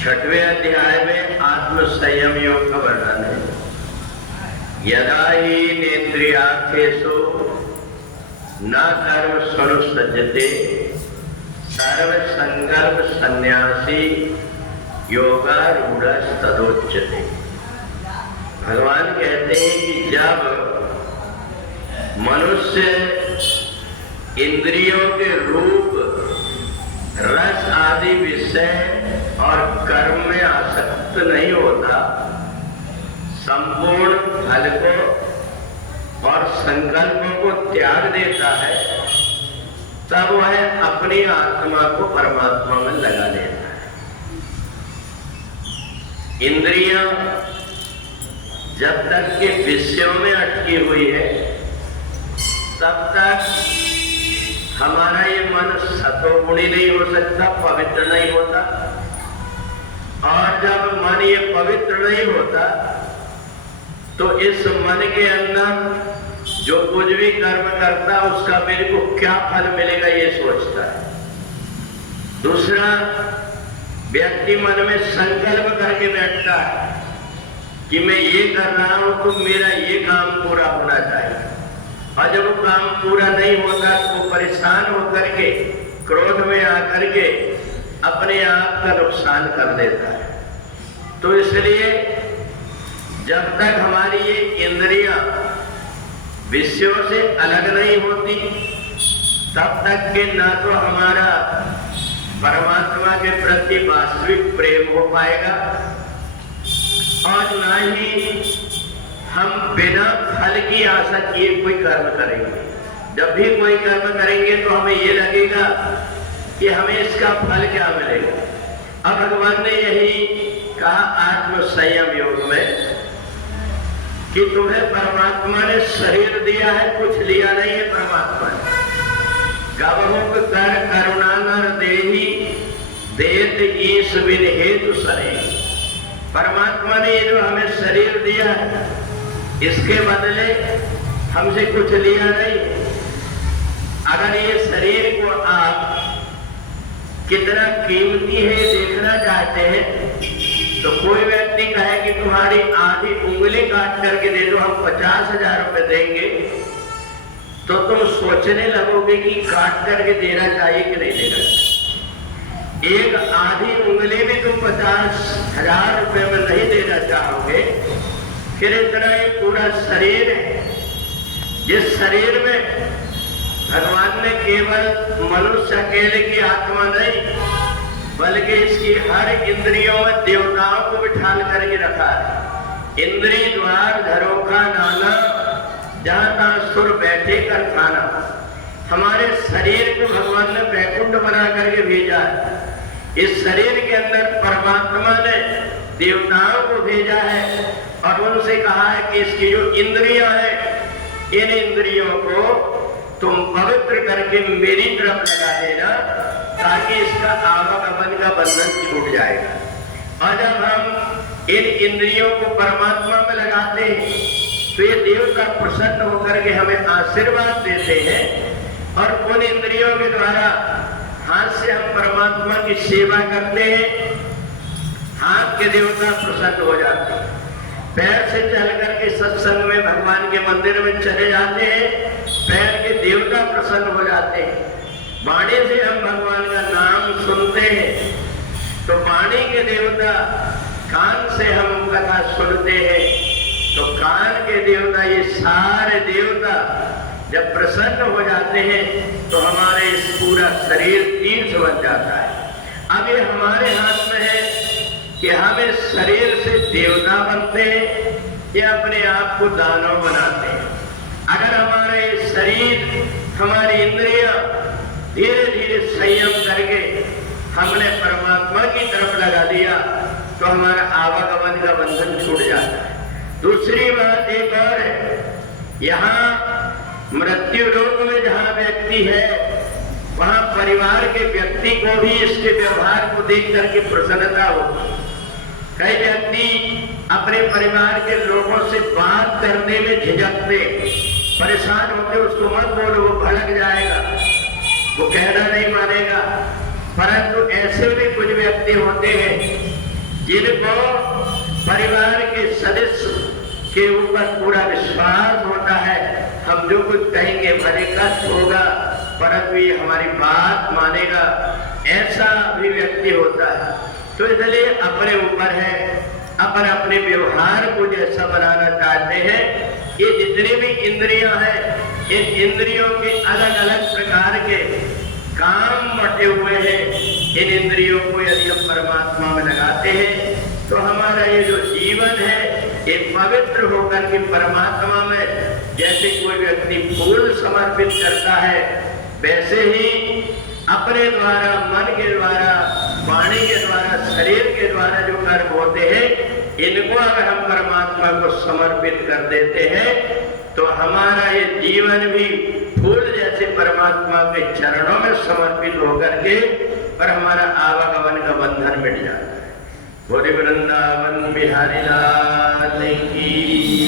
छठवें अध्याय में आत्म संयम योग का वर्णन है। यदा ही नेन्द्रियार्थेषु न कर्म सनुसज्जते सर्व संकल्प सन्यासी योगारूढ़स्तदोच्यते। भगवान कहते हैं कि जब मनुष्य इंद्रियों के रूप, रस आदि विषय और कर्म में आसक्त नहीं होता, संपूर्ण फल को और संकल्पों को त्याग देता है, तब वह अपनी आत्मा को परमात्मा में लगा लेता है। इंद्रियां जब तक के विषयों में अटकी हुई है, तब तक हमारा ये मन सतोगुणी नहीं हो सकता, पवित्र नहीं होता। और जब मन ये पवित्र नहीं होता तो इस मन के अंदर जो कुछ भी कर्म करता उसका मेरे को क्या फल मिलेगा ये सोचता है। दूसरा, व्यक्ति मन में संकल्प करके बैठता है कि मैं ये कर रहा हूं तो मेरा ये काम पूरा होना चाहिए, और जब वो काम पूरा नहीं होता तो वो परेशान होकर के क्रोध में आकर के अपने आप का नुकसान कर देता है। तो इसलिए जब तक हमारी ये इंद्रियां विषयों से अलग नहीं होती, तब तक के ना तो हमारा परमात्मा के प्रति वास्तविक प्रेम हो पाएगा और ना ही हम बिना फल की आशा किए कोई कर्म करेंगे। जब भी कोई कर्म करेंगे तो हमें ये लगेगा कि हमें इसका फल क्या मिलेगा। अब भगवान ने यही कहा आत्म संयम योग में कि तुम्हें परमात्मा ने शरीर दिया है, कुछ लिया नहीं है परमात्मा ने। गवहुक कर करुणा नर देहि देत ईश बिन हेतु सरे। परमात्मा ने ये जो हमें शरीर दिया है, इसके बदले हमसे कुछ लिया नहीं। अगर ये शरीर को आप कितना कीमती है देखना चाहते हैं तो कोई व्यक्ति कहे कि तुम्हारी आधी उंगली काट करके दे दो, हम 50,000 रुपए देंगे, तो तुम सोचने लगोगे कि काट करके देना चाहिए कि नहीं देना चाहिए। एक आधी उंगली भी तुम 50,000 रुपए में नहीं देना चाहोगे, फिर इतना ये पूरा शरीर है। जिस शरीर में भगवान ने केवल मनुष्य अकेले की आत्मा नहीं, बल्कि इसकी हर इंद्रियों में देवताओं को बिठाल करके रखा है। इंद्रिय द्वार झरोखा नाना, जहां तहां सुर बैठे कर खाना। हमारे शरीर को भगवान ने वैकुंठ बना करके भेजा है। इस शरीर के अंदर परमात्मा ने देवताओं को भेजा है और उनसे कहा है कि इसकी जो इंद्रियां हैं, इन इंद्रियों को तुम पवित्र करके मेरी तरफ लगा देना, ताकि इसका आवागमन का बंधन छूट जाएगा। और जब हम इन इंद्रियों को परमात्मा में लगाते हैं तो ये देवता प्रसन्न होकर के हमें आशीर्वाद देते हैं और उन इंद्रियों के द्वारा हाथ से हम परमात्मा की सेवा करते हैं, हाथ के देवता प्रसन्न हो जाते हैं। पैर से चल करके सत्संग में भगवान के मंदिर में चले जाते हैं, पैर के देवता प्रसन्न हो जाते हैं। वाणी से हम भगवान का नाम सुनते हैं तो वाणी के देवता, कान से हम कथा सुनते हैं तो कान के देवता, ये सारे देवता जब प्रसन्न हो जाते हैं तो हमारे इस पूरा शरीर तीर्थ बन जाता है। अब ये हमारे हाथ में है कि हम इस शरीर से देवता बनते हैं या अपने आप को दानव बनाते हैं। अगर हमारा ये शरीर, हमारी इंद्रियां धीरे धीरे संयम करके हमने परमात्मा की तरफ लगा दिया तो हमारा आवागमन का बंधन छूट जाता है। दूसरी बात एक और है, यहाँ मृत्यु लोक में जहाँ व्यक्ति है, वहाँ परिवार के व्यक्ति को भी इसके व्यवहार को देख करके प्रसन्नता होती। कई व्यक्ति अपने परिवार के लोगों से बात करने में झिझकते, परेशान होते, उसको मत बोलो वो भड़क जाएगा, वो कहना नहीं मानेगा। परंतु ऐसे भी कुछ व्यक्ति होते हैं जिनको परिवार के सदस्य के ऊपर पूरा विश्वास होता है, हम जो कुछ कहेंगे भले कष्ट होगा परंतु ये हमारी बात मानेगा, ऐसा भी व्यक्ति होता है। तो इसलिए अपने ऊपर है, अपन अपने व्यवहार को जैसा बनाना चाहते हैं। ये जितनी भी इंद्रियां हैं, इन इंद्रियों के अलग अलग प्रकार के काम बटे हुए हैं। इन इंद्रियों को यदि हम परमात्मा में लगाते हैं तो हमारा ये जो जीवन है ये पवित्र होकर के परमात्मा में, जैसे कोई व्यक्ति फूल समर्पित करता है, वैसे ही अपने द्वारा, मन के द्वारा, वाणी के द्वारा, शरीर के द्वारा जो कर्म होते हैं, इनको अगर हम परमात्मा को समर्पित कर देते हैं तो हमारा ये जीवन भी फूल जैसे परमात्मा के चरणों में समर्पित होकर के और हमारा आवागमन का बंधन मिट जाता है। बोले वृंदावन बिहारी लाल की।